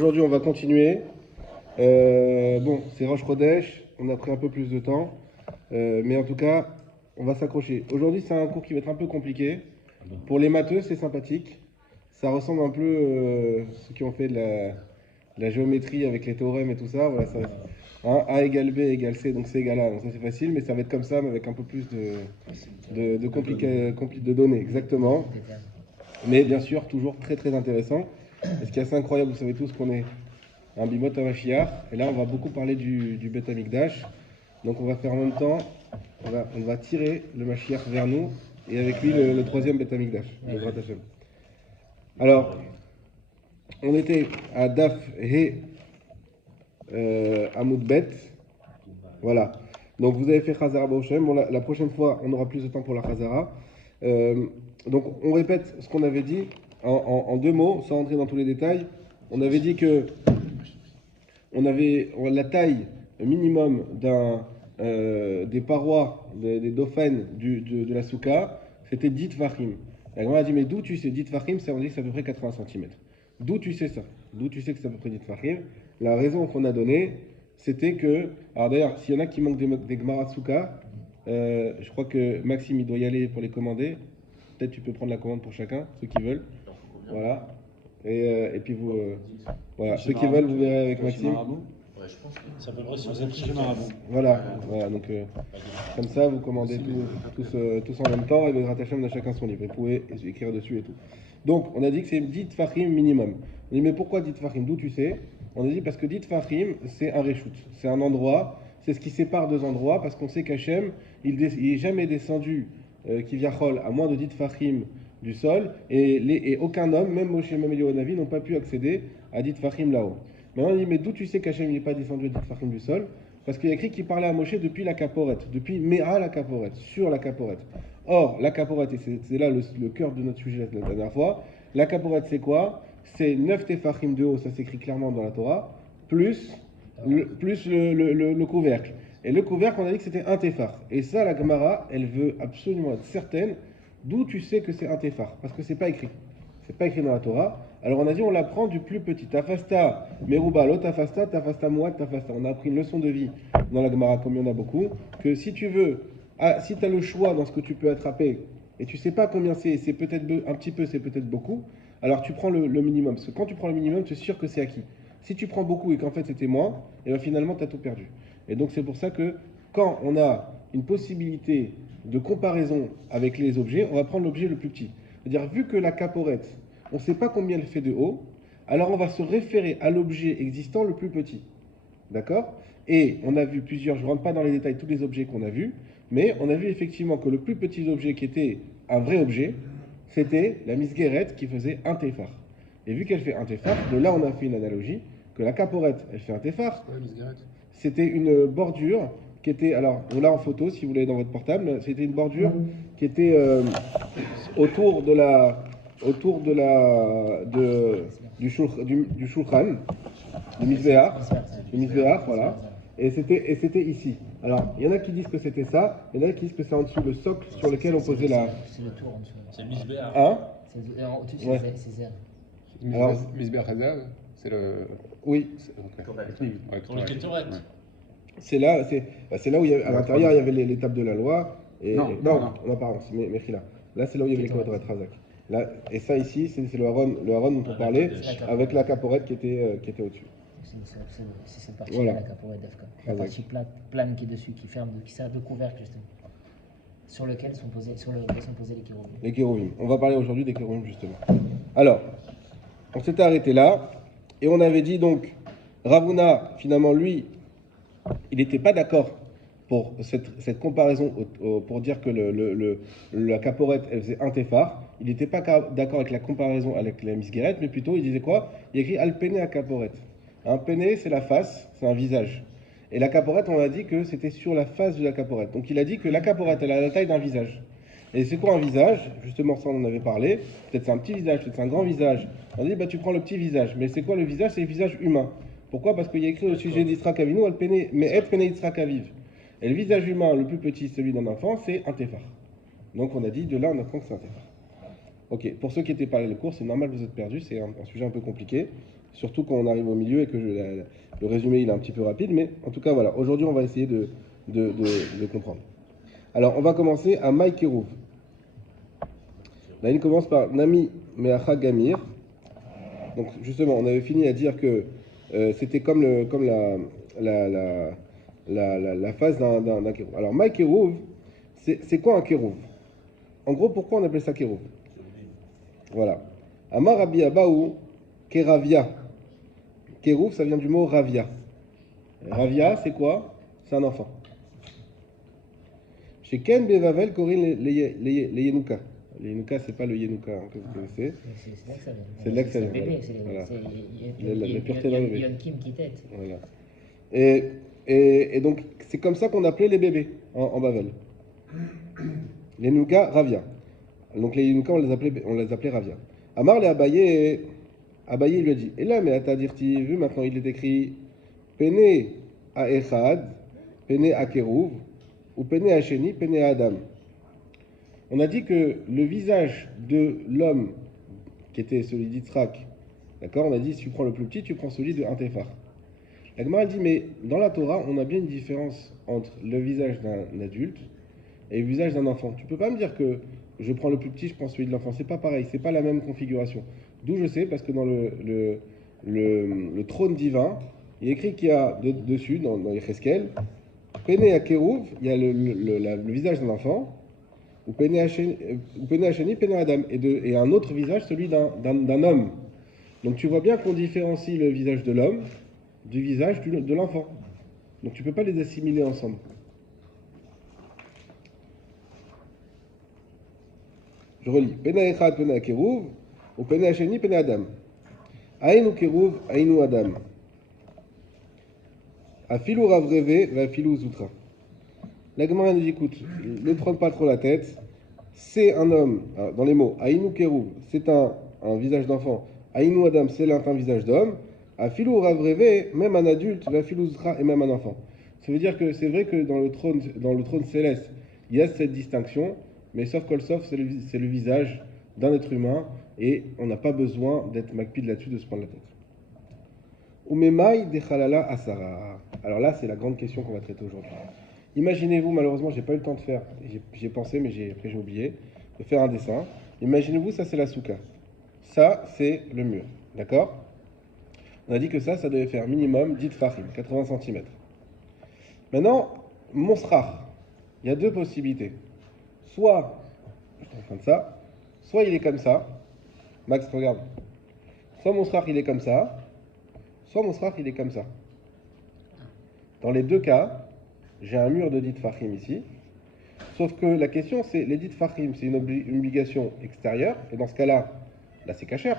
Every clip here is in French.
Aujourd'hui, on va continuer. Bon, c'est Rosh Chodesh, on a pris un peu plus de temps, mais en tout cas, on va s'accrocher. Aujourd'hui, c'est un cours qui va être un peu compliqué. Pour les matheux, c'est sympathique. Ça ressemble un peu ceux qui ont fait de la géométrie avec les théorèmes et tout ça. Voilà, hein, A égale B égale C, donc C égale A. Donc ça, c'est facile, mais ça va être comme ça, mais avec un peu plus de données, exactement. Mais bien sûr, toujours très très intéressant. Et ce qui est assez incroyable, vous savez tous qu'on est un Bimot Mashiach. Et là, on va beaucoup parler du Beth Amikdash. Donc, on va faire en même temps, on va tirer le Mashiach vers nous, et avec lui, le troisième Beth Amikdash, le Grat Hashem. Alors, on était à Daf He Amoud Bet. Voilà. Donc, vous avez fait Chazara Boshem. Bon, la prochaine fois, on aura plus de temps pour la Chazara. Donc, on répète ce qu'on avait dit en deux mots, sans entrer dans tous les détails. On avait dit que on avait la taille minimum des parois, des dauphins de la souka, c'était 10 tfachim. La grand a dit, mais d'où tu sais 10 tfachim? Ça, on dit que c'est à peu près 80 cm. D'où tu sais ça? D'où tu sais que c'est à peu près 10 tfachim? La raison qu'on a donnée, c'était que, alors d'ailleurs, s'il y en a qui manquent des Gemara de souka, je crois que Maxime, il doit y aller pour les commander. Peut-être tu peux prendre la commande pour chacun, ceux qui veulent. Voilà. Et puis vous, voilà, ceux qui veulent, vous verrez avec Maxime. Ouais, je pense que c'est à peu près sur cette chez Marabout. Voilà, donc comme ça, vous commandez tous en même temps et le Ratachem a chacun son livre. Vous pouvez écrire dessus et tout. Donc, on a dit que c'est 10 tfachim minimum. On dit, mais pourquoi 10 tfachim? D'où tu sais? On a dit parce que 10 tfachim, c'est un reshoot. C'est un endroit, c'est ce qui sépare deux endroits, parce qu'on sait qu'Hachem, il n'est jamais descendu, qui viachol, à moins de 10 tfachim du sol, et aucun homme, même Moshe, même Navi, n'ont pas pu accéder à 10 tfachim là-haut. Maintenant, on dit, mais d'où tu sais qu'Hachem n'est pas descendu à 10 tfachim du sol? Parce qu'il y a écrit qu'il parlait à Moshe depuis la caporette, depuis Méa la caporette, sur la caporette. Or, la caporette, et c'est là le cœur de notre sujet la dernière fois, la caporette c'est quoi? C'est 9 tefachim de haut, ça s'écrit clairement dans la Torah, plus le couvercle. Et le couvercle, on a dit que c'était un téphar. Et ça, la Gemara, elle veut absolument être certaine d'où tu sais que c'est un téphar. Parce que c'est pas écrit. C'est pas écrit dans la Torah. Alors on a dit on l'apprend du plus petit. Tafasta, Meruba, lo tafasta, tafasta muat, tafasta. On a appris une leçon de vie dans la Gemara, comme il y en a beaucoup, que si tu veux, si tu as le choix dans ce que tu peux attraper, et tu sais pas combien c'est peut-être un petit peu, c'est peut-être beaucoup, alors tu prends le minimum. Parce que quand tu prends le minimum, tu es sûr que c'est acquis. Si tu prends beaucoup et qu'en fait c'était moins, et bien finalement tu as tout perdu. Et donc c'est pour ça que quand on a une possibilité de comparaison avec les objets, on va prendre l'objet le plus petit. C'est-à-dire, vu que la caporette, on ne sait pas combien elle fait de haut, alors on va se référer à l'objet existant le plus petit. D'accord? Et on a vu plusieurs, je ne rentre pas dans les détails tous les objets qu'on a vus, mais on a vu effectivement que le plus petit objet qui était un vrai objet, c'était la misguérette qui faisait un téphar. Et vu qu'elle fait un téphar, de là on a fait une analogie, que la caporette, elle fait un téphar. C'était une bordure qui était, alors on l'a en photo si vous l'avez dans votre portable, c'était une bordure qui était autour du shulchan, du misbéach, voilà. Et c'était ici. Alors, il y en a qui disent que c'était ça, il y en a qui disent que c'est en dessous le socle sur lequel on posait la. C'est le tour en dessous. C'est le Misbéar. Hein? Au-dessus, Ouais. c'est zer. Alors- Misbéach Hazav, c'est le. Oui, Ouais, Pour le Kétoret. c'est là où il y avait, à l'intérieur il y avait l'étape de la loi. Et, Non, on en parle, mais là. Là, c'est là où il y avait les Kohath Razak. Là, et ça ici, c'est le Haron dont on parlait, avec la caporette qui était au-dessus. C'est cette partie Voilà. là, la caporette d'Afka. La Exact. partie plane qui est dessus, qui ferme, qui sert de couvercle justement. Sur lequel sont posés les kéroubim. Les kérouvim. On va parler aujourd'hui des kérouvim justement. Alors, on s'était arrêté là, et on avait dit donc, Ravuna, finalement, lui, il n'était pas d'accord pour cette comparaison, pour dire que la caporette, elle faisait un téphar. Il n'était pas d'accord avec la comparaison avec la misguérette, mais plutôt, il disait quoi? Il écrit Alpene à caporette. Un pene, c'est la face, c'est un visage. Et la caporette, on a dit que c'était sur la face de la caporette. Donc il a dit que la caporette, elle a la taille d'un visage. Et c'est quoi un visage? Justement, ça, on en avait parlé. Peut-être c'est un petit visage, peut-être c'est un grand visage. On a dit, bah, tu prends le petit visage. Mais c'est quoi le visage? C'est le visage humain. Pourquoi? Parce qu'il y a écrit au sujet d'Israël Avinu, mais et pene Yitzhak Aviv. Et le visage humain, le plus petit, celui d'un enfant, c'est un téphar. Donc on a dit, de là, on apprend que c'est un téphar. Ok, pour ceux qui n'étaient pas allés le cours, c'est normal, vous êtes perdus, c'est un sujet un peu compliqué. Surtout quand on arrive au milieu et que le résumé il est un petit peu rapide, mais en tout cas voilà, aujourd'hui on va essayer de comprendre. Alors on va commencer à Maï Kérouv. Là il commence par Nami Meacha Gamir. Donc justement on avait fini à dire que c'était comme la phase d'un Kérouv. Alors Maï Kérouv, c'est quoi un Kérouv? En gros, pourquoi on appelle ça Kérouv? Voilà. Amar Rabbi Abaou Kéravia. Kérouv, ça vient du mot Ravia. Ravia, c'est quoi? C'est un enfant. Chez Ken Bevavel, Corinne les Yenouka. Les Yenouka, c'est pas le Yenouka que vous connaissez. C'est là que ça vient. C'est là que ça vient. C'est Voilà. la pureté dans le bébé. Yon Kim qui tête. Voilà. Et donc, c'est comme ça qu'on appelait les bébés en Bavel. Les Yenouka, Ravia. Donc les Yenouka, on les appelait Ravia. Amar les Abaye, Abaye lui a dit, et là, mais à ta dirti, vu maintenant il est écrit Pene à Echad, Pene à Kérouv, ou Pene à Sheni, Pene à Adam. On a dit que le visage de l'homme, qui était celui d'Yitzhak, d'accord, on a dit si tu prends le plus petit, tu prends celui de Antefar. La Gemara dit, mais dans la Torah, on a bien une différence entre le visage d'un adulte et le visage d'un enfant. Tu peux pas me dire que je prends le plus petit, je prends celui de l'enfant. C'est pas pareil, c'est pas la même configuration. D'où je sais, parce que dans le trône divin, il est écrit qu'il y a dessus, dans les Cheskel, Pene à Kérouv, il y a le visage d'un enfant, ou Pene à Sheni, Pene à Adam, et un autre visage, celui d'un homme. Donc tu vois bien qu'on différencie le visage de l'homme du visage de l'enfant. Donc tu peux pas les assimiler ensemble. Je relis. Pena Echad, Pena Kérouv, ou Pena Sheni, Pena Adam. Aïnou Kérouv, Aïnou Adam. Afilou Ravreve, Afilou Zoutra. La Gemara nous dit, écoute, ne prends pas trop la tête. C'est un homme, alors, dans les mots, Aïnou Kérouv, c'est un visage d'enfant. Aïnou Adam, c'est un visage d'homme. Afilou Ravreve, même un adulte, Afilou Zoutra, et même un enfant. Ça veut dire que c'est vrai que dans le trône céleste, il y a cette distinction. Mais sauf c'est le visage d'un être humain et on n'a pas besoin d'être makpid là-dessus, de se prendre la tête. Umemai de Chalala Asara. Alors là, c'est la grande question qu'on va traiter aujourd'hui. Imaginez-vous, malheureusement, j'ai pas eu le temps de faire, j'ai pensé, mais après j'ai oublié, de faire un dessin. Imaginez-vous, ça c'est la souka. Ça, c'est le mur. D'accord? On a dit que ça devait faire minimum 10 tfachim, 80 cm. Maintenant, mon srach, il y a deux possibilités. Soit, je suis en train de ça, soit il est comme ça. Max, regarde. Soit mon srach il est comme ça, soit mon srach il est comme ça. Dans les deux cas, j'ai un mur de dit fachim ici. Sauf que la question c'est, les dit fachim, c'est une obligation extérieure, et dans ce cas-là, là c'est kasher.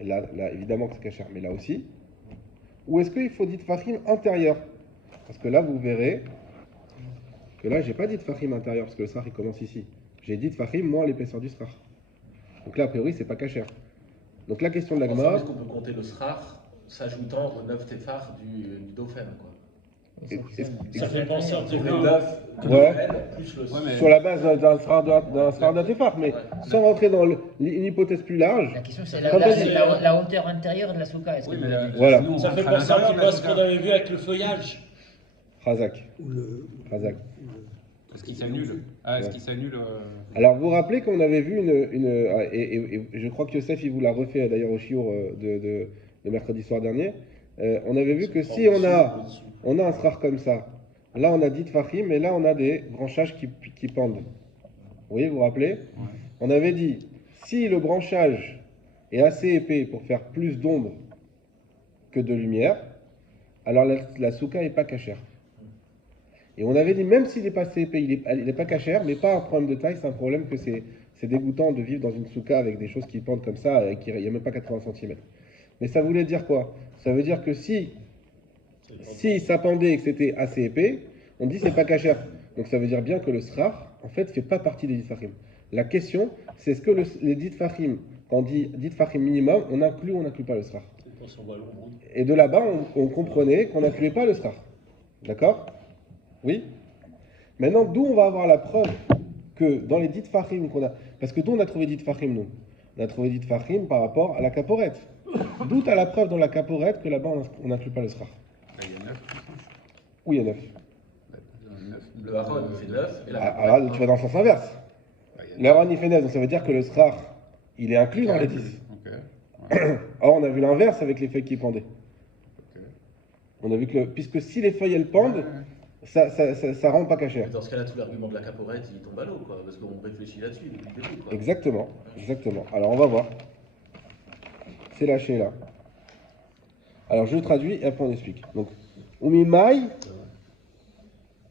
Et là évidemment que c'est kasher, mais là aussi. Ou est-ce qu'il faut dit fachim intérieur? Parce que là vous verrez que là, j'ai pas dit de Fahim intérieur, parce que le srach, il commence ici. J'ai dit de Fahim, moins l'épaisseur du srach. Donc là, a priori, c'est pas kasher. Donc la question de la Gemara... Est-ce qu'on peut compter le srach s'ajoutant aux 9 téphars du dauphin, quoi? Ça fait penser un petit peu. Plus le sur la base d'un srach d'un téphar, mais sans rentrer dans une hypothèse plus large. La question, c'est la hauteur intérieure de la souka. Oui, mais voilà. Ça fait penser un petit peu à ce qu'on avait vu avec le feuillage. Razak. Razak. Est-ce qu'il s'annule? Est-ce qu'il s'annule Alors, vous vous rappelez qu'on avait vu et je crois que Yosef, il vous l'a refait d'ailleurs au shiur de mercredi soir dernier. On avait vu que si on a un srach comme ça, là on a dit tfachim, et là on a des branchages qui pendent. Oui, vous vous rappelez? On avait dit, si le branchage est assez épais pour faire plus d'ombre que de lumière, alors la souka n'est pas cachère. Et on avait dit, même s'il n'est pas assez épais, il n'est pas cachère, mais pas un problème de taille, c'est un problème que c'est dégoûtant de vivre dans une souka avec des choses qui pendent comme ça, et il n'y a même pas 80 cm. Mais ça voulait dire quoi? Ça veut dire que si ça pendait et que c'était assez épais, on dit c'est pas cachère. Donc ça veut dire bien que le srach, en fait, fait pas partie des dit fachim. La question, c'est est-ce que les dit fachim, quand on dit dit fachim minimum, on inclut ou on n'inclut pas le srach? Et de là-bas, on comprenait qu'on n'incluait pas le srach. D'accord? Oui? Maintenant, d'où on va avoir la preuve que dans les dit fachim qu'on a... Parce que d'où on a trouvé dit fachim, nous? On a trouvé dit fachim par rapport à la caporette. D'où t'as la preuve dans la caporette que là-bas on n'inclut pas le srach. Là, il y a 9. Où il y a 9? Le haron, il fait 9. Et la Ah, là, tu vas dans le sens inverse. Le haron, il fait 9, donc ça veut dire que le srach, il est inclus dans les 10. Ok. Ouais. Or, on a vu l'inverse avec les feuilles qui pendaient. Ok. On a vu que, puisque si les feuilles elles pendent, ça rend pas Mais cachère. dans ce cas-là, tout l'argument de la caporette, il tombe à l'eau, quoi. Parce qu'on réfléchit là-dessus depuis le début, quoi. Exactement, exactement. Alors, on va voir. C'est lâché là. Alors, je traduis et après on explique. Donc, umimai,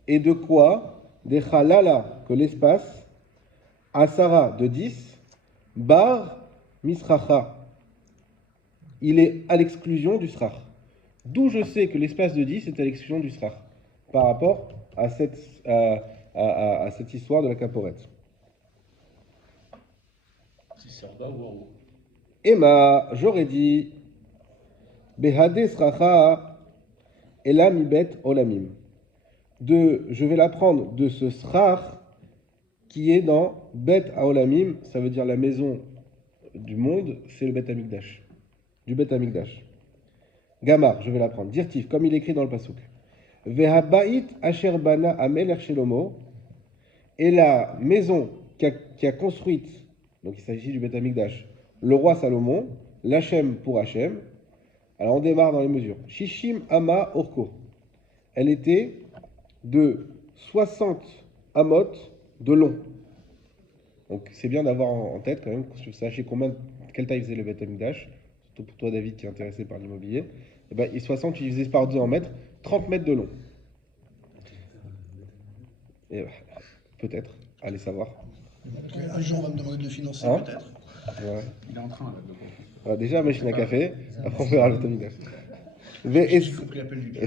et de quoi? Des halala, que l'espace, asara de 10, bar misracha. Il est à l'exclusion du srach. D'où je sais que l'espace de 10 est à l'exclusion du srach par rapport à cette histoire de la caporette. Si c'est en bas ou en haut. Emma, j'aurais dit Behade sracha elamibet olamim. Je vais l'apprendre de ce srach qui est dans Bet Haolamim, ça veut dire la maison du monde, c'est le Bet Hamikdash. Du Bet Hamikdash. Gamar, je vais l'apprendre. Dirtif, comme il est écrit dans le Pasuk. Vehabait asher bana amelech shelomo. Et la maison qui a construite, donc il s'agit du Bet Hamikdash, le roi Salomon, l'Hachem pour Hachem. Alors on démarre dans les mesures. Shishim ama orko. Elle était de 60 amot de long. Donc c'est bien d'avoir en tête quand même, que vous sachiez quelle taille faisait le Bet Hamikdash, surtout pour toi David qui est intéressé par l'immobilier. Et ben, 60 tu divises par 2 en mètres, 30 mètres de long. Et peut-être, allez savoir. Un jour on va me demander de le financer Hein? peut-être. Ouais. Il est en train là. Alors, déjà machine à café, après on verra le Bet Hamikdash. J'ai compris l'appel du gars.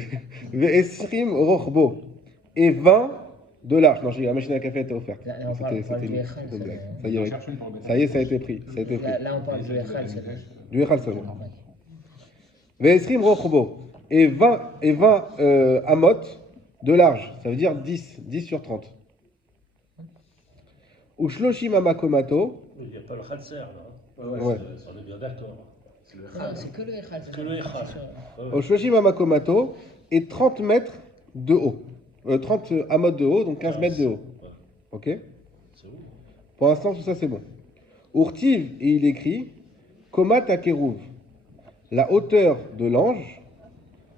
Ve'esrim rochbo. Et 20 de large. Non, j'ai dit, la machine à café était offerte. Là, on parle C'était du une Echal, c'était une blague. ça, Ça y est, ça y est, ça a été pris. Ça a été pris. Là, on parle du Echal, c'est vrai. Du Echal Shalom. Ve'esrim rochbo. Et 20 amot de large. Ça veut dire 10 sur 30. Ou shloshim amakomato. Il n'y a pas le Khatser, là. Ouais. On est bien d'accord. C'est le Non, Echal. c'est que le Echal. Que le Echal. Au shloshim amakomato. Et 30 mètres de haut. 30 amot de haut, donc 15 mètres de haut. Ok? C'est où? Pour l'instant, tout ça c'est bon. Urtiv, et il écrit Komat Akeruv, la hauteur de l'ange,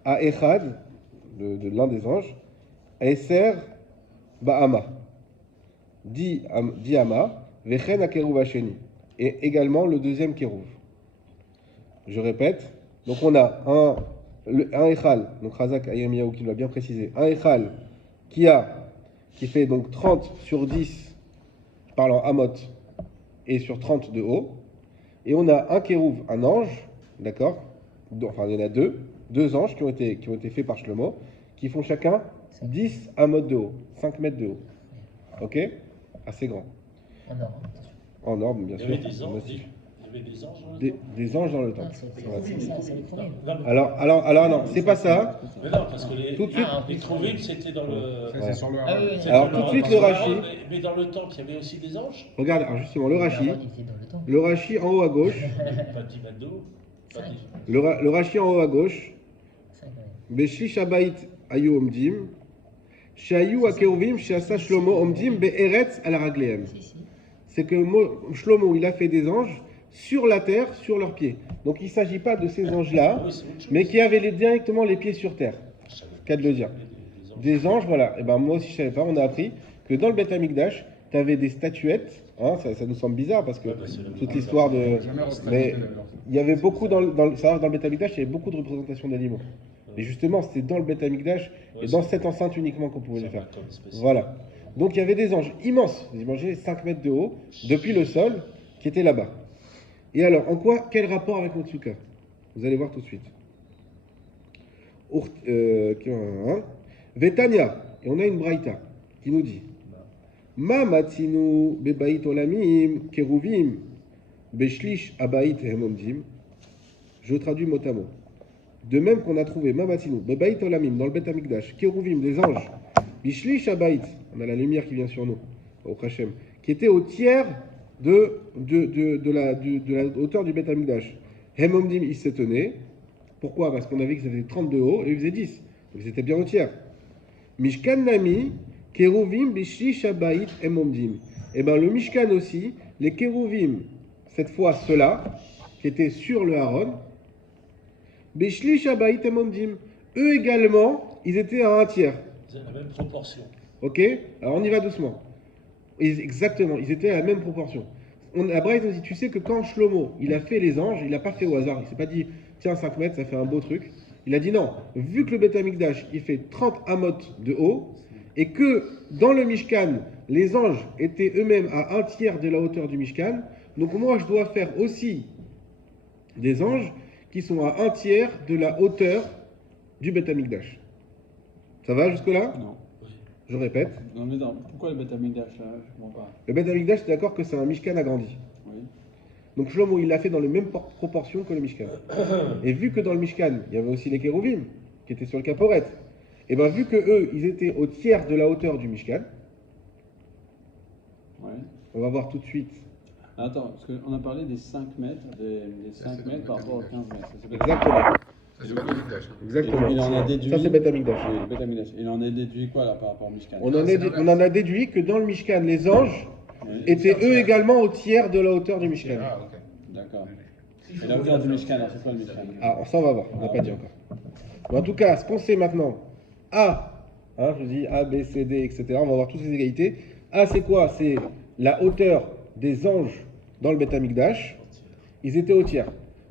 à Echad, de l'un des anges, à Eser Ba'ama, dit Ama, Vechen Akeruv Hasheni, et également le deuxième Keruv. Je répète, donc on a un Echal, donc Razak Ayemiyahu qui l'a bien précisé, un Echal qui fait donc 30 sur 10 parlant Amot et sur 30 de haut. Et on a un kérouv, un ange, d'accord? Enfin, il y en a deux anges qui ont été faits par Shlomo, qui font chacun 10 Amot de haut, 5 mètres de haut. Ok? Assez grand. En or. En orbe, bien Il y sûr. avait des anges. massif. Il y avait des anges. dans le Des anges dans le Non, temple. c'est ça, c'est les temps. premiers. Non, mais- Alors non, c'est pas ça. Mais non, parce que Tout de suite. les Trouville, c'était dans le. Ça, c'est sur le Ah oui, oui. c'était Alors, dans tout de suite, dans le le Rashi. Haron, mais dans le temple, il y avait aussi des anges. Regarde, alors justement, le Rashi. Aaron, il était dans le temps. Le Rashi en haut à gauche. Pas 10 mètres d'eau. Pas 10. Le Rashi en haut à gauche. Ça, quand même. Beshlish Habayit Ayu Omdim. Shayu Akeruvim Shasa Shlomo Omdim Be'eretz al Raglehem. Si, si. C'est que Shlomo, il a fait des anges sur la terre, sur leurs pieds. Donc il ne s'agit pas de ces anges-là, Oui, c'est autre chose. mais qui avaient directement les pieds sur terre. Je savais pas. Qu'à de le dire. Des anges, voilà. Et ben moi aussi je savais pas, on a appris que dans le Bet Hamikdash, tu avais des statuettes. Hein, ça nous semble bizarre parce que Ouais, bah, c'est la toute même l'histoire de. Jamais Mais représenté d'ailleurs. il y avait beaucoup dans le Bet Hamikdash, il y avait beaucoup de représentations d'animaux. Et justement, c'était dans le Bet Hamikdash et dans cette enceinte uniquement qu'on pouvait les faire. Voilà. Donc il y avait des anges immenses, vous imaginez 5 mètres de haut, depuis le sol, qui étaient là-bas. Et alors, quel rapport avec Motsuka? Vous allez voir tout de suite. Vetania, et on a une braïta qui nous dit Ma matzinu bebait olamim keruvim beshlish abait hemomdim. Je traduis mot à mot. De même qu'on a trouvé Ma matzinu bebait olamim dans le Bet Hamikdash, keruvim, des anges, beshlish abait, on a la lumière qui vient sur nous, au Hachem, qui était au tiers de la hauteur du Bet Hamikdash. Hemomdim, ils se tenaient. Pourquoi? Parce qu'on a vu que ça faisait 30 de haut et ils faisaient 10. Donc ils étaient bien au tiers. Mishkan Nami, Keruvim, Bishlish Habayit, Hemomdim. Et bien le Mishkan aussi, les Keruvim, cette fois ceux-là, qui étaient sur le Haron, Bishlish Habayit, Hemomdim. Eux également, ils étaient à un tiers. C'est la même proportion. Ok? Alors on y va doucement. Exactement, ils étaient à la même proportion. À Braït, on dit, tu sais que quand Shlomo, il a fait les anges, il n'a pas fait au hasard. Il s'est pas dit, tiens, 5 mètres, ça fait un beau truc. Il a dit non, vu que le Beth Amikdash, il fait 30 amot de haut, et que dans le Mishkan, les anges étaient eux-mêmes à un tiers de la hauteur du Mishkan, donc moi, je dois faire aussi des anges qui sont à un tiers de la hauteur du Beth Amikdash. Ça va jusque-là? Non. Je répète. Non, mais non. Pourquoi le Beth Amikdash là? Je comprends pas. Le Beth Amikdash, c'est d'accord que c'est un Mishkan agrandi. Oui. Donc Shlomo, il l'a fait dans les mêmes proportions que le Mishkan. Et vu que dans le Mishkan, il y avait aussi les Kérouvim, qui étaient sur le Kaporet, et bien vu que eux, ils étaient au tiers de la hauteur du Mishkan, Ouais. on va voir tout de suite. Attends, parce qu'on a parlé des 5 mètres, des 5 c'est mètres le par Beth rapport aux Amikdash. 15 mètres. Ça s'appelle- Exactement. Ça, c'est pas le Mikdash. Exactement. Il en a déduit. Ça, c'est Beth Amikdash. Oui, le Beth Amikdash. Il en a déduit quoi là par rapport au Mishkan? On en a déduit que dans le Mishkan, les anges Oui. étaient eux également au tiers de la hauteur du Mishkan. Ah, ok. D'accord. Et la hauteur du Mishkan, alors c'est quoi le Mishkan? Ah, ça on va voir, on n'a pas dit encore. Mais en tout cas, ce qu'on sait maintenant, A, hein, je vous dis A, B, C, D, etc., on va voir toutes ces égalités. A, c'est quoi? C'est la hauteur des anges dans le Beth Amikdash. Ils étaient au tiers.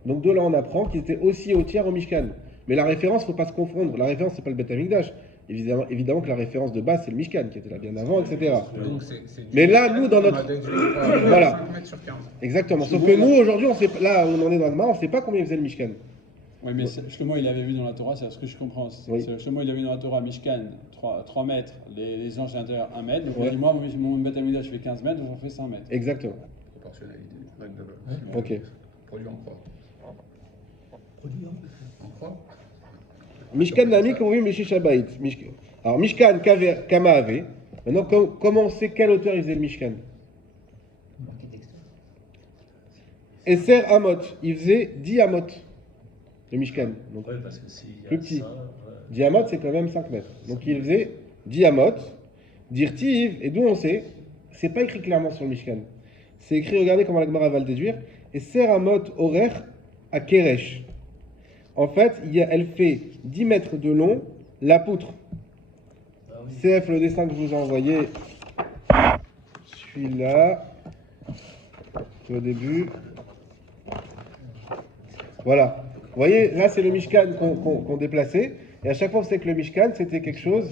Donc de là, on apprend qu'ils étaient aussi au tiers au Mishkan. Mais la référence, il ne faut pas se confondre. La référence, c'est pas le Beth Amikdash. Évidemment que la référence de base, c'est le Mishkan, qui était là bien avant, etc. Donc, c'est Mais là, nous, dans notre- on a déduit quoi, Voilà. 5 mètres sur 15. Exactement. Sauf que nous, aujourd'hui, là, on en est dans le Gemara, on ne sait pas combien faisait le Mishkan. Oui, mais Shlomo, il avait vu dans la Torah, c'est ce que je comprends. Oui. Shlomo, il avait vu dans la Torah, Mishkan, 3 mètres, les anges à l'intérieur, 1 mètre. Donc, Ouais. il dit, moi, mon Beth Amikdash fait 15 mètres, donc j'en fais 100 mètres. Exactement. Proportionnalité. Règle de Ok. produit en croix. En croix. Mishkan Nami, Kouvim, Meshish Habayit. Alors, Mishkan, Kama Ave. Maintenant, comment on sait quelle hauteur il faisait le Mishkan? Marqué texto. Esser Amot, il faisait 10 Amot, le Mishkan. Donc, Oui, parce que s'il y a Plus petit. ça, ouais. 10 Amot, c'est quand même 5 mètres. Donc, il faisait 10 Amot, Dirtiv, et d'où on sait, c'est pas écrit clairement sur le Mishkan. C'est écrit, regardez comment la Gemara va le déduire, Esser Amot Horer à Keresh. En fait, elle fait 10 mètres de long, la poutre. Ah oui. CF, le dessin que je vous ai envoyé, celui-là, au début. Voilà. Vous voyez, là, c'est le Mishkan qu'on déplaçait. Et à chaque fois, vous savez que le Mishkan, c'était quelque chose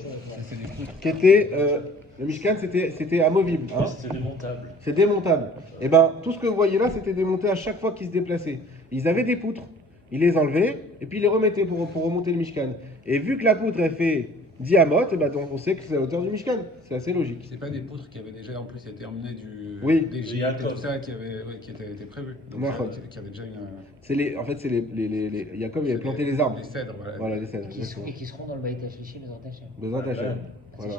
qui était... le Mishkan, c'était amovible. Hein. C'est démontable. C'est démontable. Et bien, tout ce que vous voyez là, c'était démonté à chaque fois qu'ils se déplaçaient. Ils avaient des poutres, ils les enlevaient, et puis ils les remettaient pour remonter le Mishkan. Et vu que la poutre, elle fait 10 amot, et ben donc on sait que c'est la hauteur du Mishkan. C'est assez logique. C'est pas des poutres qui avaient déjà en plus été emmenées du Oui. des gîtes et tout ça qui était prévu. Donc Ouais, qui avait déjà une En fait, c'est Jacob, il avait planté les arbres. les cèdres, voilà. Voilà, les cèdres. Et qui seront dans le Baït Hashlishi, mais en Tachem. Besoin d'acheter. Ouais. Voilà.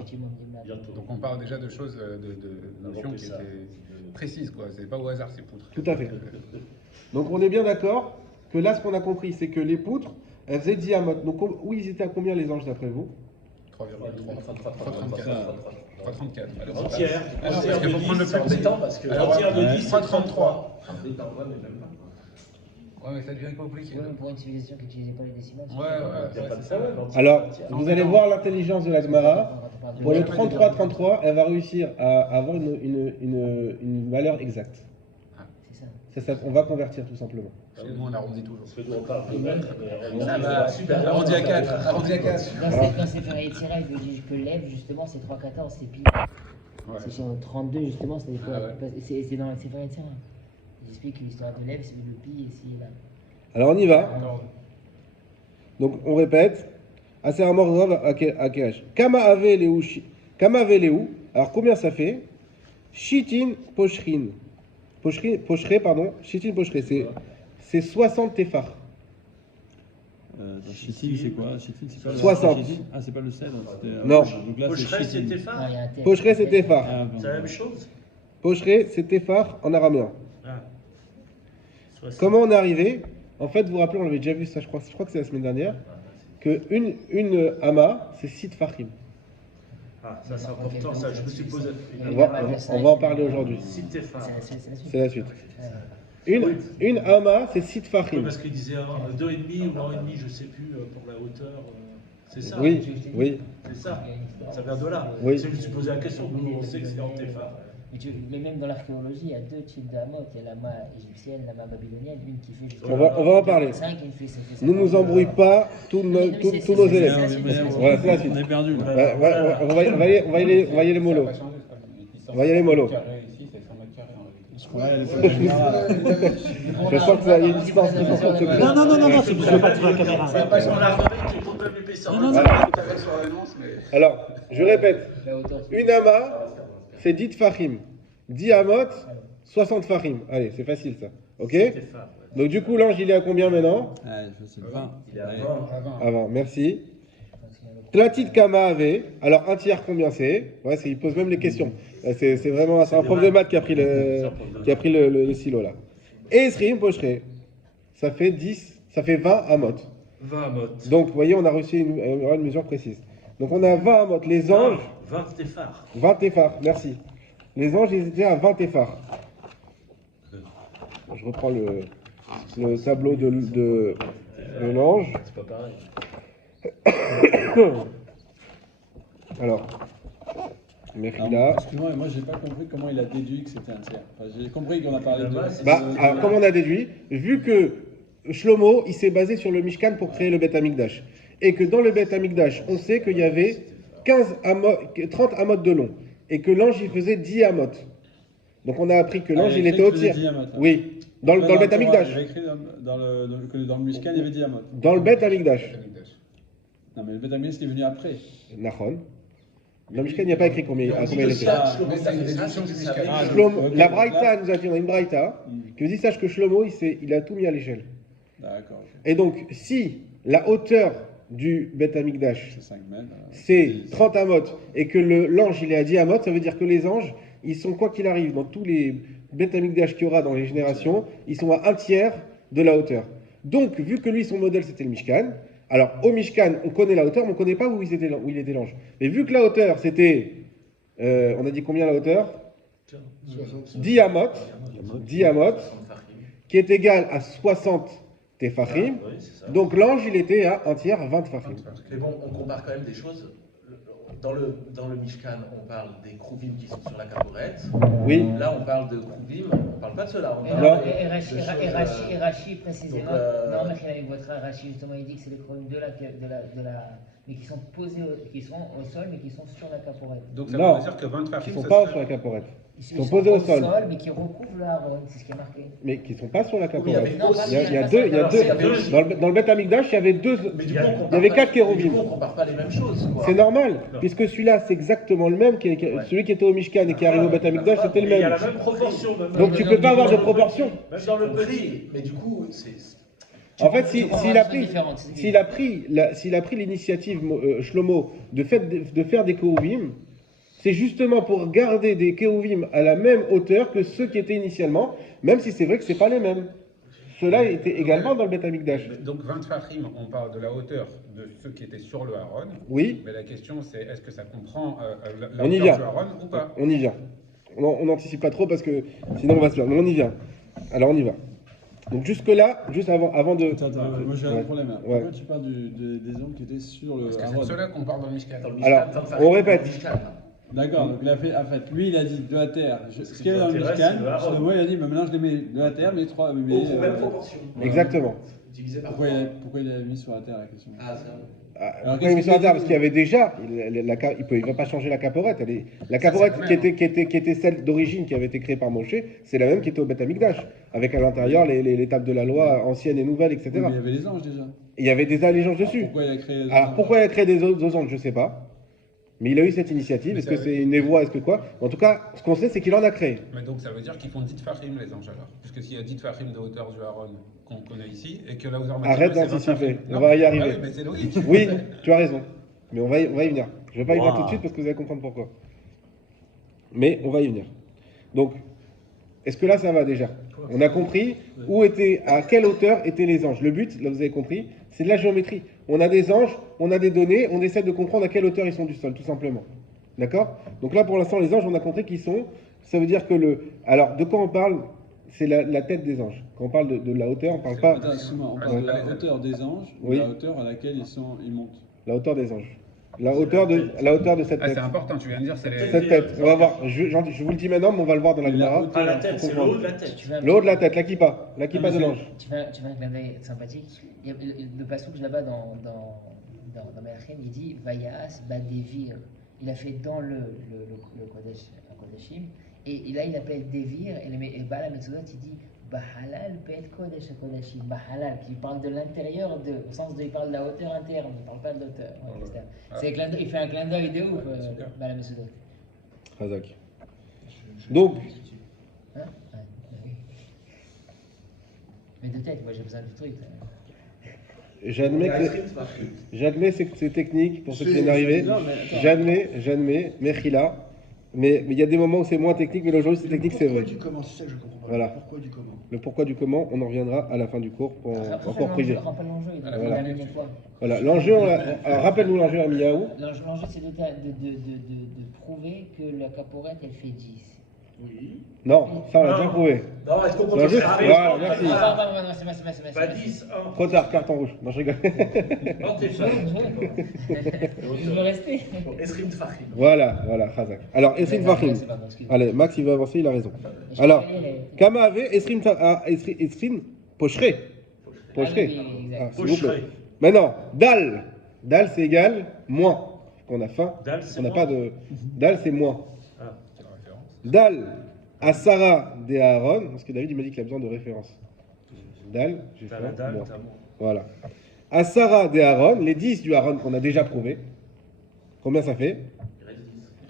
Bientôt. Donc on parle déjà de choses de notions qui ça. étaient précises quoi. C'est pas au hasard ces poutres. Tout à fait. Donc on est bien d'accord que là, ce qu'on a compris, c'est que les poutres, elles faisaient 10 amot. Donc où ils étaient à combien les anges d'après vous? 3,34. Alors, Entière. Alors, Entière parce qu'il de faut 10, prendre le c'est plus petit. embêtant parce que Alors, entière de 10, c'est 3,33. 33. Ouais, mais ça devient compliqué. Oui, mais pour une civilisation qui n'utilisait pas les décimales. Ouais, ouais, Il n'y a pas de c'est ça. problème. entière, Alors, entière. vous allez voir l'intelligence de la Gemara. Pour le 33-33, elle va réussir à avoir une valeur exacte. C'est ça. On va convertir tout simplement. Parce que nous, on arrondit toujours. Parce que nous, on parle de mètres, mais Ça on va, super. arrondi à 4. Arrondi à 4. Dans ces ferriers de Syrah, il dit que l'Ève, justement, c'est 3,14, c'est pile. Ouais. C'est sur 32, justement, c'est Ah ouais. c'est dans ces ferriers de Syrah. Il explique que l'histoire de l'Ève, c'est le pi ici et là. Alors on y va. Donc on répète. Aser Amor à Keresh. Kama ave leu. Alors combien ça fait? Shitin pochrin. Pochre, pardon. Shitin pochre. C'est 60 téphar. Chitin, c'est quoi? Chitin, c'est pas le 60. Chitin. Ah, c'est pas le cèdre. Non. Donc là, Pocheret, c'est c'était Chitin. Non, phare. il y a un thème. Pochre, c'est téphar. Ah, C'est la même chose. Pochre, c'est téphar en araméen. Ah. 60. Comment on est arrivé? En fait, vous vous rappelez, on avait déjà vu ça, je crois que c'est la semaine dernière, que une ama, c'est 6 tfachim. Ah, ça c'est important, ça, je me suis posé. On va en parler aujourd'hui. Si t'es phare. C'est la suite. Une ama, c'est 6 Oui, tfachim. parce qu'il disait 2,5 ou 1,5, je sais plus, pour la hauteur. C'est ça. Oui, oui. C'est ça. Ça vient de là. Oui. Je me suis posé la question. Nous, on sait que c'est antéphare. Mais même dans l'archéologie, il y a 2 types d'amot. Il y a l'ama égyptienne, l'ama babylonienne, une qui fait jusqu'à On va en parler. 5 et une qui fait Ne nous embrouille pas tous nos élèves. Voilà, c'est la suite. On est perdu là. Ouais, on va y aller mollo. On va y aller mollo. Parce qu'on a les Je sens que ça y a une distance qui s'en sort. Non, c'est que je veux pas trouver la caméra. On a compris que tu comptes même l'épaisseur. Alors, je répète. la hauteur. Une ama, c'est 10 tfachim. 10 amot, 60 tfachim. Allez, c'est facile ça. Ok? Donc du coup, l'ange, il est à combien maintenant? Ouais, c'est 20. Il est à Allez. 20. Avant, merci. Tlatit kama ave. Alors, un tiers, combien c'est? Ouais, il pose même les questions. C'est vraiment c'est un prof de maths qui a pris le silo là. Et Esrim pocheret. Ça fait 10, ça fait 20 amot. 20 amotes. Donc, vous voyez, on a reçu une mesure précise. Donc, on a 20 amot. Les anges, 20 téphars. 20 téphars, merci. Les anges, ils étaient à 20 téphars. Je reprends le tableau de l'ange. C'est pas pareil. Alors, Alors, Mechila. excuse-moi, mais moi j'ai pas compris comment il a déduit que c'était un tiers. Enfin, j'ai compris qu'on a parlé de. Bah, alors, comme on a déduit, vu que Shlomo, il s'est basé sur le Mishkan pour créer le Beth Amikdash, et que dans le Beth Amikdash, on sait qu'il y avait 30 amot de long, et que l'ange, il faisait 10 amot. Donc on a appris que l'ange, il était au tiers. Oui, dans le Beth Amikdash. Il avait écrit dans le Mishkan, il y avait Diamot. Dans le Beth Amikdash. Non, mais le Beth Amikdash, c'est venu après. Nachon. Dans le Mishkan, il n'y a pas écrit combien il était. Mais c'est une réduction du Mishkan. Shlomo, ok, la donc Braïta là- nous a dit, on a une Braïta, qui nous dit, sache que Shlomo, il a tout mis à l'échelle. D'accord, ok. Et donc, si la hauteur du Beth Amikdash, C'est 5 mètres. c'est 30 amot, et que l'ange, il est à 10 amot, ça veut dire que les anges, ils sont, quoi qu'il arrive, dans tous les Beth Amikdash qu'il y aura dans les générations, ils sont à un tiers de la hauteur. Donc, vu que lui, son modèle, c'était le Mishkan, alors au Mishkan, on connaît la hauteur, mais on ne connaît pas où il était l'ange. Mais vu que la hauteur, c'était, on a dit combien la hauteur? 10 amot, 10 amot, qui est égal à 60 tefachim. Oui, c'est ça. Donc l'ange, il était à un tiers, 20 tefachim. Mais bon, on compare quand même des choses. Dans le Mishkan, on parle des Krouvim qui sont sur la caporette. Oui. Là, on parle de Krouvim, on parle pas de cela. On Et parle Non. et Rachi, précisément, Donc, non, mais avec votre Rachi, justement, il dit que c'est les problèmes mais qui sont posés, qui sont au sol, mais qui sont sur la caporette. Donc ça Non. veut dire que 20 Qui farines, ne sont ça pas serait- sur la caporette. Ils sont posés au sol. mais qui recouvrent le Aaron, c'est ce qui est marqué. Mais qui ne sont pas sur la Oui, il y avait caporette. aussi- Il y a deux. Dans le Beth Amikdash, il y avait deux. Mais du coup, on compare Il y avait pas- 4 mais du kérovim. coup, on compare pas les mêmes choses. Quoi. C'est normal, puisque celui-là, c'est exactement le même. Celui qui était au Mishkan et qui est arrivé au Beth Amikdash, c'était le Il y a même. la même proportion. Même Donc tu peux pas avoir de proportion. Même dans le petit. Oui, mais du coup, c'est. En fait, Tu comprends s'il la a chose pris, différente, c'est ce s'il a pris l'initiative, Shlomo, de faire des kérouvim, c'est justement pour garder des kérouvim à la même hauteur que ceux qui étaient initialement, même si c'est vrai que c'est pas les mêmes. Ceux-là étaient également dans le Beth Amikdash. Donc 20 farines, on parle de la hauteur de ceux qui étaient sur le Aaron. Oui, Mais la question c'est est-ce que ça comprend la On y hauteur vient. du Aaron ou pas? on y vient. On n'anticipe pas trop parce que sinon on va se perdre. Mais on y vient. Alors on y va. Donc jusque-là, juste avant de... Attends, moi j'ai Ouais. un problème. Là. Ouais. Pourquoi tu parles des hommes qui étaient sur le Parce que c'est Aaron de ceux-là qu'on parle dans le Mishkan. Alors, on répète. D'accord, donc il a fait, en fait, lui il a dit de la terre. Ce qu'il y avait dans le de la terre, Mishkan, c'est le Aaron. Shlomo il a dit, mais maintenant je les mets de la terre, mais trois. Mais, Aux mêmes proportions. Exactement. Divisé par pourquoi il a mis sur la terre la question? Ah, ça. Pourquoi il met sur la terre? Parce qu'il y avait déjà, il ne va pas changer la caporette. La caporette c'est la qui était celle d'origine, qui avait été créée par Moshe, c'est la même qui était au Beth Amikdash, avec à l'intérieur les tables de la loi anciennes et nouvelles, etc. Oui, mais il y avait les anges déjà. Et il y avait des allégeances dessus. Pourquoi il a créé les Alors anges pourquoi il a créé des autres anges, je ne sais pas. Mais il a eu cette initiative. Mais Est-ce ça que veut- c'est une névoie, est-ce que quoi? En tout cas, ce qu'on sait, c'est qu'il en a créé. Mais donc ça veut dire qu'ils font 10 farines les anges alors. Puisque s'il y a 10 farines de hauteur du Aaron qu'on connaît ici, et que là où Arrête d'anticiper, on va y arriver. Oui, mais c'est logique. Oui, tu as raison. Mais on va y venir. Je ne vais pas y venir Wow. tout de suite parce que vous allez comprendre pourquoi. Mais on va y venir. Donc, Est-ce que là, ça va déjà? On a compris à quelle hauteur étaient les anges. Le but, là vous avez compris, c'est de la géométrie. On a des anges, on a des données, on essaie de comprendre à quelle hauteur ils sont du sol, tout simplement. D'accord? Donc là, pour l'instant, les anges, on a compris qu'ils sont. Ça veut dire que Alors, de quoi on parle? C'est la tête des anges. Quand on parle de la hauteur, on parle pas. Attends, excuse-moi, on parle de la hauteur des anges ou Oui. la hauteur à laquelle ils montent. La hauteur des anges. La hauteur de cette Ah, tête. c'est important, tu viens de dire, c'est les. Cette tête. On va voir. Je vous le dis maintenant, mais on va le voir dans la Gemara. Ah, la tête, c'est le haut de la tête. Tu veux un- Le haut de la tête, la kippa de l'ange. Tu veux un clin d'œil sympathique. Il y a le passage là-bas dans Melachim, il dit Vayas Badevir. Il a fait dans le Kodashim. Et là, il appelle Devir. Et Bala Metzodot, il dit Bahalal Pet Kodesh Kodashim. Bahalal, qui parle de l'intérieur, au sens de il parle de la hauteur interne, il ne parle pas de l'auteur. Il fait un clin d'œil de ouf, Bala Metzodot. Razak. Donc, Hein? Ouais, oui. Mais de tête, moi j'ai besoin de trucs. j'admets que c'est technique pour ceux qui viennent d'arriver. Non, mais attends. J'admets, Mechila. Mais il y a des moments où c'est moins technique, mais aujourd'hui c'est technique, c'est vrai. Pourquoi du comment? C'est ça que je comprends pas. Voilà. Pourquoi du comment? Le pourquoi du comment, on en reviendra à la fin du cours pour encore priver. Rappelle l'enjeu, il a Voilà. la dernière fois. Voilà, l'enjeu, alors, rappelle-nous l'enjeu à Miaou. L'enjeu, c'est de prouver que la caporette, elle fait 10. Oui. Non, ça on l'a déjà prouvé. Non, est-ce qu'on continue L'enjeu, à voilà, merci. C'est Pas 10, 1. Trop tard, carton rouge. Non, je rigole. Non, t'es fan. Je veux rester. Esrim Tfachim. Voilà, Khazak. Alors, Esrim Vachim. C'est pas bon, excuse-moi. Allez, Max, il veut avancer, il a raison. Alors, Kama avait Esrim Pocheret. Pocheret. Ah oui, exact. Ah, s'il vous plaît. Pocheret. Maintenant, Dal. Dal, c'est égal moins. On a faim. Dal, c'est On n'a moins. pas de. Dal, c'est moins. Ah. Dal à Sarah de Aaron, parce que David il m'a dit qu'il a besoin de référence. Dal, j'ai T'as fait la dalle, moi. t'as moi. Voilà. À Sarah de Aaron, les 10 du Aaron qu'on a déjà prouvé. Combien ça fait? Il reste 10.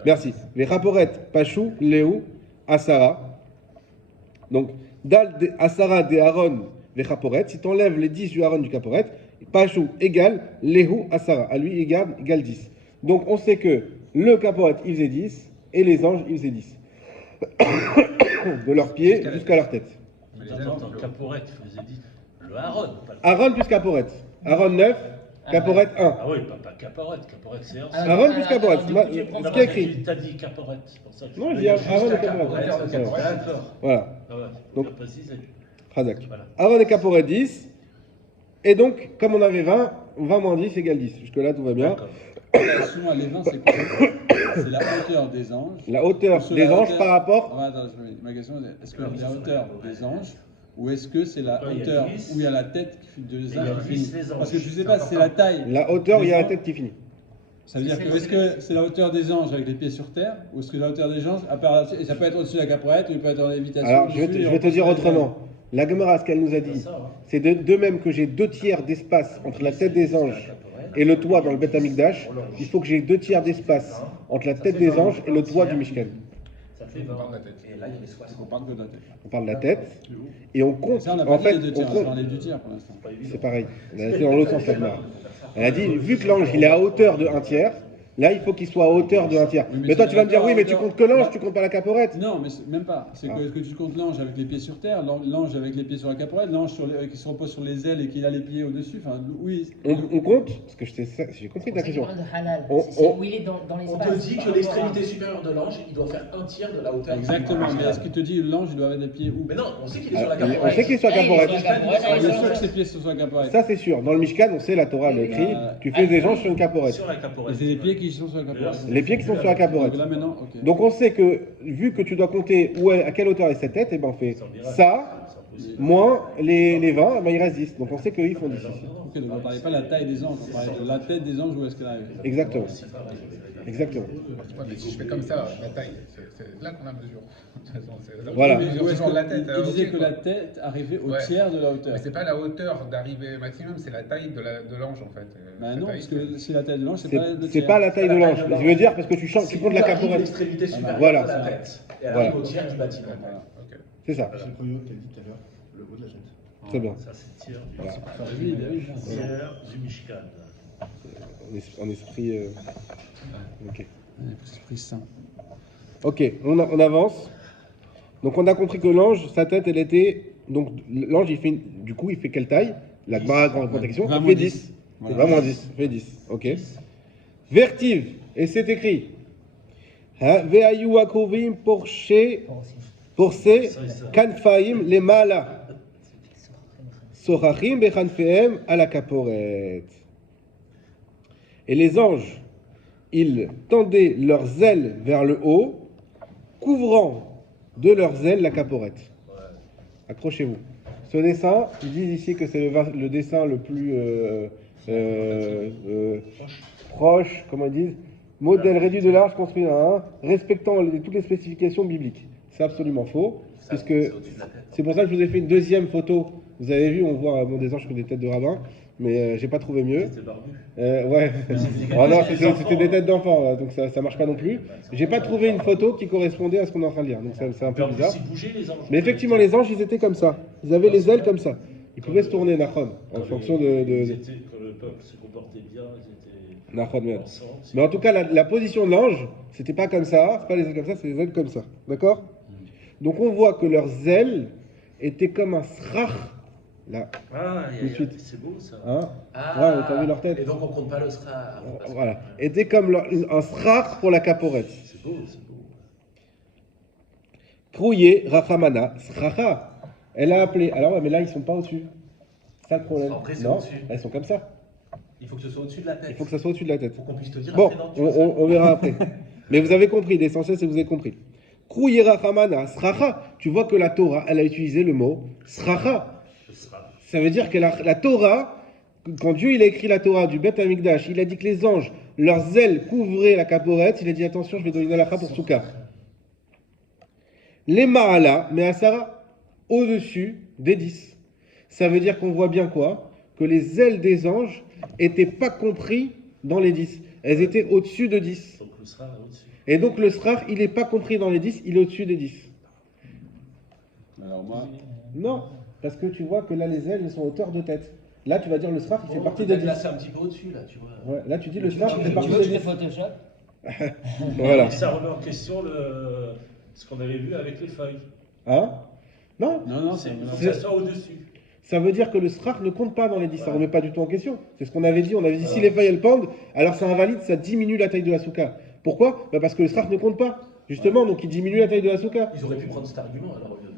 Merci. Les Raporet, Pachou, Léou, Asara. Donc, Dal de Asara de Aaron, les Raporet. Si tu enlèves les 10 du Aaron du Caporet, Pachou égale Léou, Asara. À lui égale 10. Donc, on sait que le Caporet, il faisait 10 et les anges, ils faisaient 10. De leurs pieds jusqu'à leur tête. Mais les Attends, anges, Caporette faisait 10. Le Aaron, pas le. Aaron plus Caporet. Aaron 9, Caporet 1. Ah oui, pas Caporette. Caporette, c'est 1. Aaron plus Caporet. C'est ce qui est écrit. T'as dit Caporette, c'est pour ça que Non, je dis Aaron et Caporet. D'accord. Voilà. Ah ouais, Donc- donc, préciser. Razak. Voilà. Aaron et Caporet 10. Et donc, comme on avait 20, 20 moins 10 égale 10. Jusque-là, tout va bien. D'accord. Souvent, les 20, c'est quoi? C'est la hauteur des anges. La hauteur Sur des la anges hauteur- par rapport. Ah, attends, ma question est est-ce que c'est la hauteur des anges ou est-ce que c'est la Quand il y a hauteur 10, où il y a la tête de il les y a anges qui 10 finit? les anges. Parce que je sais C'est pas si c'est la taille. La hauteur, il y a la des tête anges. qui finit. Ça veut dire que est-ce que c'est la hauteur des anges avec les pieds sur terre ou est-ce que la hauteur des anges, à part, et ça peut être au-dessus de la caporette ou il peut être en lévitation? Alors, je vais te dire autrement. La Gemara, ce qu'elle nous a C'est dit, ça, hein. c'est de même que j'ai 2 tiers d'espace entre la tête des anges et le toit dans le Beth Amikdash, il faut que j'ai 2 tiers d'espace entre la tête des anges et le toit du Mishkan. Ça fait on parle 20. de la tête. Et là, il y avait 60. On parle que de la tête. On parle de la tête et on compte. Ça, on n'a En pas fait, dit les deux on tiers, on compte. parlait du tiers pour l'instant. C'est pareil. Elle a été dans l'autre sens, la Gemara. Elle a dit, vu que l'ange il est à hauteur de 1 tiers, là il faut qu'il soit à hauteur de 1 tiers. Oui, mais Mais toi c'est tu vas me dire, d'accord, oui, mais tu d'accord. comptes que l'ange, tu comptes pas la caporette. Non, mais même pas. C'est Ah. que tu comptes l'ange avec les pieds sur terre, l'ange avec les pieds sur la caporette, l'ange qui se repose sur les ailes et qui a les pieds au-dessus. Enfin, oui. On compte, parce que j'ai compris ta C'est question. parle de halal. On- C'est on- où il est dans On l'espace. te dit par que rapport l'extrémité à- supérieure de l'ange, il doit faire un tiers de la hauteur. Exactement. Mais est-ce qu'il te dit l'ange, il doit avoir des pieds où? Mais non, on sait qu'il est sur la On caporette. sait qu'il est sur la Ah, il est caporette. sur la caporette, Il est ah, sûr que ses pieds sont sur la caporette. Ça c'est sûr. Dans le Mishkan, on sait, la Torah l'a écrit, tu fais des anges sur une caporette. Sur la Et Caporette. c'est les pieds qui sont sur la caporette. Les pieds qui sont sur la caporette. Donc là maintenant, ok. Donc on sait que, vu que tu dois compter à quelle hauteur est cette tête, et ben on fait ça, moins les 20, ben il reste 10. Donc on sait qu'ils font 10 ici. Ok, donc on ne parlait pas de la taille des anges, on parlait de la tête des anges, où est-ce qu'elle arrive. Exactement. Exactement. Ouais, mais si je fais comme ça, la taille, c'est là qu'on a mesure. Voilà. Mais où est-ce Toujours que- la tête. il disait ok, que quoi. la tête arrivait au Ouais. tiers de la hauteur. Mais c'est pas la hauteur d'arrivée maximum, c'est la taille de l'ange en fait. Bah Sa non, taille, parce que si la taille de l'ange, c'est pas le C'est tiers. pas la taille de l'ange. Je veux dire parce que tu comptes la caporette. L'extrémité supérieure Voilà. de la tête. Et elle Voilà. arrive au tiers du bâtiment. Voilà. Ok. C'est ça. C'est le premier mot que tu as dit tout à l'heure, le haut de la tête. Très bien. Ça, c'est tiers du, Voilà. Oui, bah oui. tiers du Mishkan. En esprit. Ok. Esprit saint. Ok, on avance. Donc on a compris que l'ange, sa tête, elle était. Donc l'ange, du coup, il fait quelle taille? La Gemara grande protection, il fait 10. Voilà. Vraiment 10. Il fait 10. Ok. Vertive. Et c'est écrit. Ve'ayu akovim pour ces kanfaim les mala. Sorachim bechanfehem à la kaporet. Et les anges, ils tendaient leurs ailes vers le haut, couvrant de leurs ailes la caporette. Accrochez-vous. Ce dessin, ils disent ici que c'est le dessin le plus proche, comment ils disent, modèle réduit de large construit à 1, respectant toutes les spécifications bibliques. C'est absolument faux, puisque c'est pour ça que je vous ai fait une deuxième photo. Vous avez vu, on voit des anges qui ont des têtes de rabbin, mais j'ai pas trouvé mieux. C'était barbu. Ouais. Oh non, c'était des têtes d'enfants, donc ça marche pas non plus. J'ai pas trouvé une photo qui correspondait à ce qu'on est en train de lire, donc c'est un peu bizarre. Mais effectivement, les anges, ils étaient comme ça. Ils avaient les ailes comme ça. Ils pouvaient se tourner, Nachon, en fonction de. Quand le peuple se comportait bien, ils étaient Nachon, mais. ensemble. Mais en tout cas, la position de l'ange, c'était pas comme ça, c'est pas les ailes comme ça, c'est les ailes comme ça. D'accord? Donc on voit que leurs ailes étaient comme un srach. Là, tout de suite. C'est beau ça. Hein? Ah, Ouais, t'as vu leur tête? Et donc on compte pas le sera. Voilà. Était comme un srach pour la caporette. C'est beau, c'est beau. Krouye Rachamana, sracha. Elle a appelé. Alors, ouais, mais là, ils sont pas au-dessus. C'est ça le problème. Après, c'est Non, au-dessus. elles sont comme ça. Il faut que ce soit au-dessus de la tête. Il faut que ça soit au-dessus de la tête. Pour qu'on puisse te dire Bon, après, non, tu fais ça. on verra après. Mais vous avez compris, l'essentiel, c'est que vous avez compris. Krouye Rachamana, sracha. Tu vois que la Torah, elle a utilisé le mot sracha. Ça veut dire que la Torah, quand Dieu il a écrit la Torah du Beth Amikdash, il a dit que les anges, leurs ailes couvraient la caporette. Il a dit attention, je vais donner la pour Souka. Les Ma'ala, mais à Sarah, au-dessus des 10. Ça veut dire qu'on voit bien quoi? Que les ailes des anges n'étaient pas compris dans les 10. Elles étaient au-dessus de 10. Donc le sera au-dessus. Et donc le srar, il n'est pas compris dans les 10, il est au-dessus des 10. Alors moi, Non, parce que tu vois que là, les ailes, elles sont à hauteur de tête. Là, tu vas dire le srar, il fait partie des 10. Là, c'est un petit peu au-dessus, là, tu vois. Ouais, là, tu dis le srar, il fait Tu partie veux que des je 10. fais Photoshop? Voilà. Et ça remet en question ce qu'on avait vu avec les feuilles. Hein? Non, non, Il faut que ça soit au-dessus. ça veut dire que le srar ne compte pas dans les 10, ça ne remet pas du tout en question. C'est ce qu'on avait dit. On avait dit si les feuilles elles pendent, alors ça invalide, ça diminue la taille de la souka. Pourquoi? Bah parce que le srar ne compte pas. Justement, donc il diminue la taille de la souka. Ils auraient pu prendre cet argument, alors, au lieu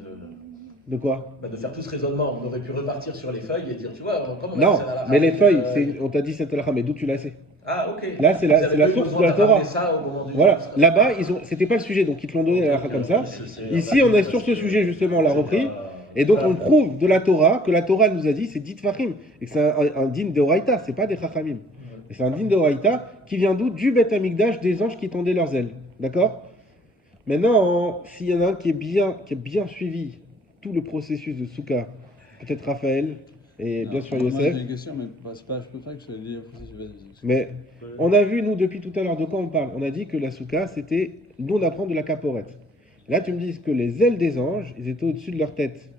De quoi? de faire tout ce raisonnement. On aurait pu repartir sur les feuilles et dire, tu vois, comment on Non, a fait ça à la mais les rame, feuilles, on t'a dit cette halakha, mais d'où tu l'as sais? Ah, ok. Là, c'est la Ils avaient pas eu source besoin de la Torah. ramener ça au moment du Voilà, jour. là-bas, c'était pas le sujet, donc ils te l'ont donné la halakha comme ça. Ici, on est sur ce sujet, justement, on l'a repris. Et donc, on prouve de la Torah que la Torah nous a dit c'est dit Fahim. Et que c'est un din de Oraïta, c'est pas des Chachamim. Et c'est un din de Oraïta qui vient d'où? Du Beth Amikdash, des anges qui tendaient leurs ailes. D'accord? Maintenant, s'il y en a un qui a bien suivi tout le processus de Souka, peut-être Raphaël et bien sûr Moi, j'ai Yosef. une question, mais c'est pas, je préfère que je le dise au processus. Vas-y. Mais on a vu, nous, depuis tout à l'heure, de quoi on parle? On a dit que la Souka, c'était, nous, on apprend de la caporette. Là, tu me dis que les ailes des anges, ils étaient au-dessus de leur tête.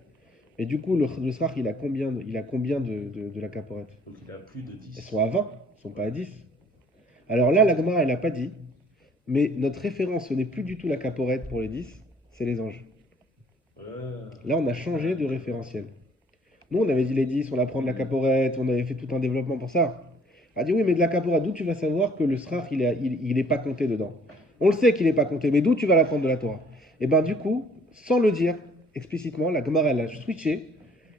Et du coup, le srach, il a combien de la caporette? Donc il a plus de 10. Elles sont à 20, elles ne sont pas à 10. Alors là, la Gemara, elle n'a pas dit, mais notre référence, ce n'est plus du tout la caporette pour les 10, c'est les anges. Là, on a changé de référentiel. Nous, on avait dit les 10, on apprend de la caporette, on avait fait tout un développement pour ça. On a dit oui, mais de la caporette, d'où tu vas savoir que le srach, il n'est pas compté dedans? On le sait qu'il n'est pas compté, mais d'où tu vas l'apprendre de la Torah? Et bien du coup, sans le dire explicitement, la Gemara, elle a switché.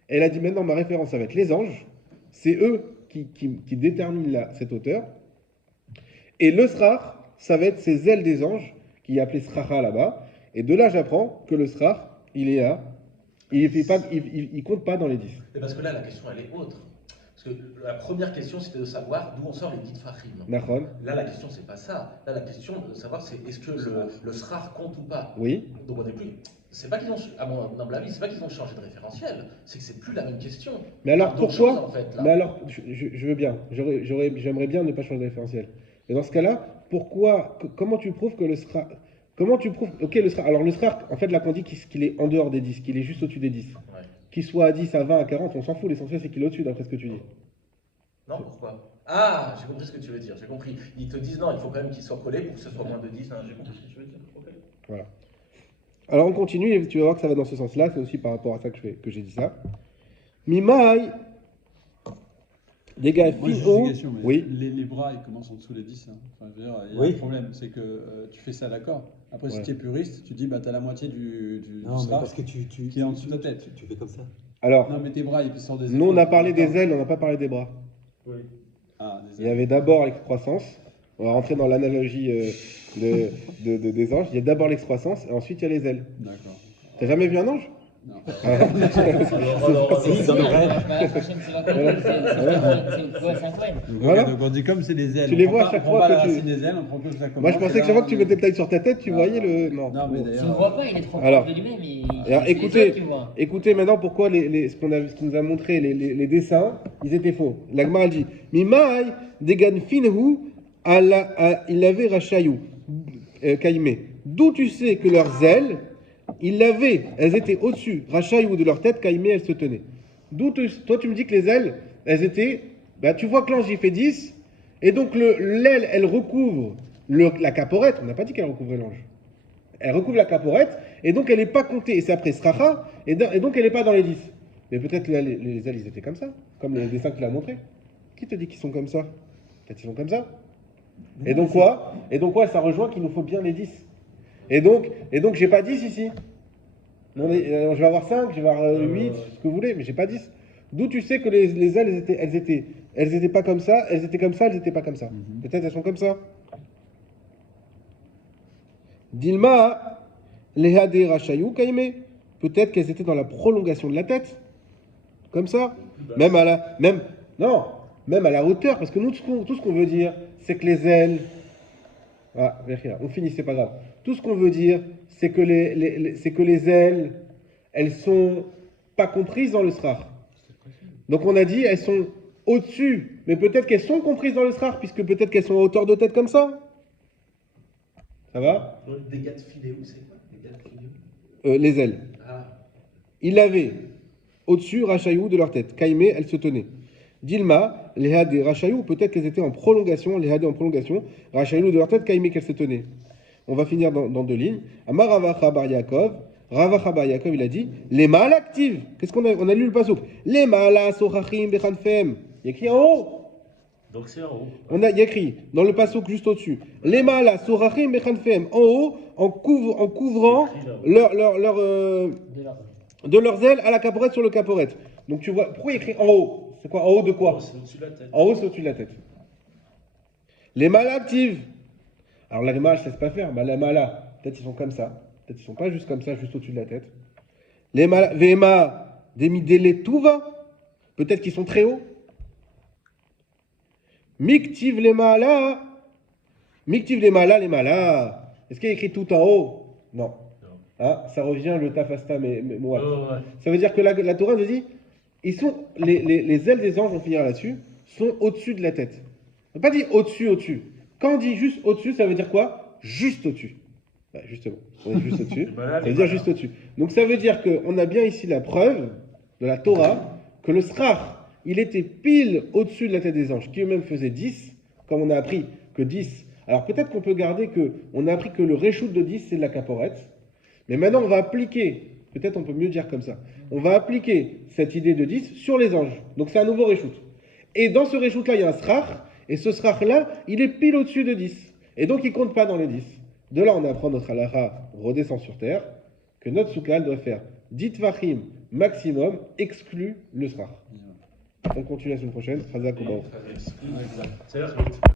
Elle a dit maintenant, ma référence, ça va être les anges. C'est eux qui déterminent cette hauteur. Et le srach, ça va être ces ailes des anges, qui est appelé sracha là-bas. Et de là, j'apprends que le srach, il est à... Il compte pas dans les 10. Mais parce que là, la question, elle est autre. Parce que la première question, c'était de savoir d'où on sort les 10 fachim. Nachon. Là, la question, c'est pas ça. Là, la question de savoir, c'est est-ce que le srar compte ou pas. Oui. Donc, on n'est plus. C'est pas qu'ils ont, à mon humble avis, c'est pas qu'ils ont changé de référentiel. C'est que c'est plus la même question. Mais alors D'autres pourquoi choses, en fait, là. Mais alors, je veux bien. J'aimerais bien ne pas changer de référentiel. Mais dans ce cas-là, pourquoi comment tu prouves que le srar... Comment tu prouves... Ok, le srar... Alors le srar, en fait, là, qu'on dit qu'il est en dehors des 10, qu'il est juste au-dessus des 10. Ouais. Qu'il soit à 10, à 20, à 40, on s'en fout. L'essentiel, c'est qu'il est au-dessus, d'après ce que tu dis. Non, pourquoi? Ah, j'ai compris ce que tu veux dire, j'ai compris. Ils te disent non, il faut quand même qu'il soit collé pour que ce soit moins de 10. Non, j'ai compris ce que tu veux dire. Ok. Voilà. Alors on continue et tu vas voir que ça va dans ce sens-là. C'est aussi par rapport à ça que j'ai dit ça. Mimai, des gars, Moi, j'ai une question, mais oui. les bras, ils commencent en dessous les 10. Hein. Enfin, je veux dire, il y a Oui. un problème, c'est que tu fais ça d'accord. Après, Ouais. si tu es puriste, tu dis, bah, tu as la moitié du Non, mais sraf parce que tu qui est en dessous de ta tête. tu fais comme ça. Alors, Non, mais tes bras, ils sortent des nous on a épaules, parlé des d'accord. ailes, on n'a pas parlé des bras. Ah, des Il y ailes. avait d'abord l'excroissance. On va rentrer dans l'analogie des anges. Il y a d'abord l'excroissance et ensuite il y a les ailes. D'accord. T'as jamais vu un ange? Non. Ils en auraient. La prochaine, c'est la c'est un Cohen. Voilà. Donc on dit comme c'est les ailes. Tu les on vois prend à chaque pas- fois on prend pas que la tu- racine des ailes, on prend que ça commence. Moi je pensais que chaque fois que tu mettais peut-être sur ta tête, tu Non. voyais le. Non. Non, mais Tu d'ailleurs. ne vois pas, il est trop Alors. proche de lui-même. Alors, les écoutez. autres, tu vois. Écoutez maintenant pourquoi ce qu'il nous a montré, les dessins, ils étaient faux. La Gemara dit Mimai degan finhu il avait rachayou kaimé. D'où tu sais que leurs ailes, elles étaient au-dessus, rachayou de leur tête, kaimé, elles se tenaient. Toi tu me dis que les ailes, elles étaient. Bah, tu vois que l'ange il fait 10, et donc l'aile, elle recouvre la caporette. On n'a pas dit qu'elle recouvrait l'ange. Elle recouvre la caporette, et donc elle n'est pas comptée. Et c'est après Sracha, et donc elle n'est pas dans les 10. Mais peut-être les ailes, ils étaient comme ça, comme les dessins que tu l'as montré. Qui te dit qu'ils sont comme ça? Peut-être qu'ils sont comme ça. Et donc quoi? Ça rejoint qu'il nous faut bien les 10. Et donc j'ai pas 10 ici. Je vais avoir 5, je vais avoir 8, ce que vous voulez, mais j'ai pas 10. D'où tu sais que les ailes, elles étaient pas comme ça, elles étaient comme ça, elles étaient pas comme ça. Peut-être elles sont comme ça. Dilma, Lehade Rachayou Kaime, peut-être qu'elles étaient dans la prolongation de la tête, comme ça, même à la hauteur, parce que nous, tout ce qu'on veut dire, c'est que les ailes, on finit, c'est pas grave. Tout ce qu'on veut dire, c'est que les ailes, elles sont pas comprises dans le srar. Donc on a dit, elles sont au-dessus, mais peut-être qu'elles sont comprises dans le srar, puisque peut-être qu'elles sont à hauteur de tête comme ça. Ça va? Des gars de filet, où c'est quoi? Des gars de filet. Les ailes. Ah. Il avait au-dessus Rachayou de leur tête. Kaimé, elle se tenait. Dilma, les Hadé Rachayou, peut-être qu'elles étaient en prolongation, les Hadé en prolongation, Rachayou de leur tête, Kaimé, qu'elle se tenait. On va finir dans deux lignes. Amar Ravacha Bar Yaakov, Ravacha Bar Yaakov, il a dit les mâles actives. Qu'est-ce qu'on a? On a lu le pasuk. Les mâles sochachim bechanfem. Il y a écrit en haut. Donc c'est en haut. Il y a écrit dans le pasuk juste au-dessus. Les mâles sochachim bechanfem. En haut, en couvrant de leurs ailes à la caporette sur le caporette. Donc tu vois, pourquoi il y a écrit en haut? C'est quoi? En haut de quoi? C'est au-dessus de la tête. En haut, c'est au-dessus de la tête. Les mâles actives. Alors là, les mâles, je ne sais pas faire. Les mâles, peut-être ils sont comme ça. Peut-être ils ne sont pas juste comme ça, juste au-dessus de la tête. Les mâles, Vema, Demidele Tuva. Peut-être qu'ils sont très hauts. Miktiv les mâles. Miktiv les mâles. Est-ce qu'il y a écrit tout en haut? Non. Ah, ça revient le tafasta, mais moi. Ouais. Ça veut dire que la Torah nous dit, les ailes des anges, on finira là-dessus, sont au-dessus de la tête. On n'a pas dit au-dessus. Quand on dit juste au-dessus, ça veut dire quoi? Juste au-dessus. Bah, justement, on est juste au-dessus. Ça veut dire juste au-dessus. Donc ça veut dire qu'on a bien ici la preuve de la Torah que le srar, il était pile au-dessus de la tête des anges, qui eux-mêmes faisaient 10, comme on a appris que 10. Alors peut-être qu'on peut garder on a appris que le reshoot de 10, c'est de la caporette. Mais maintenant, on va appliquer, peut-être on peut mieux dire comme ça, on va appliquer cette idée de 10 sur les anges. Donc c'est un nouveau reshoot. Et dans ce reshoot-là, il y a un srar, et ce srar-là, il est pile au-dessus de 10. Et donc, il ne compte pas dans les 10. De là, on apprend notre halakha redescend sur terre, que notre soukal doit faire 10 tvachim maximum, exclu le srar. On continue la semaine prochaine. Chazak ou Baruch. C'est-à-dire que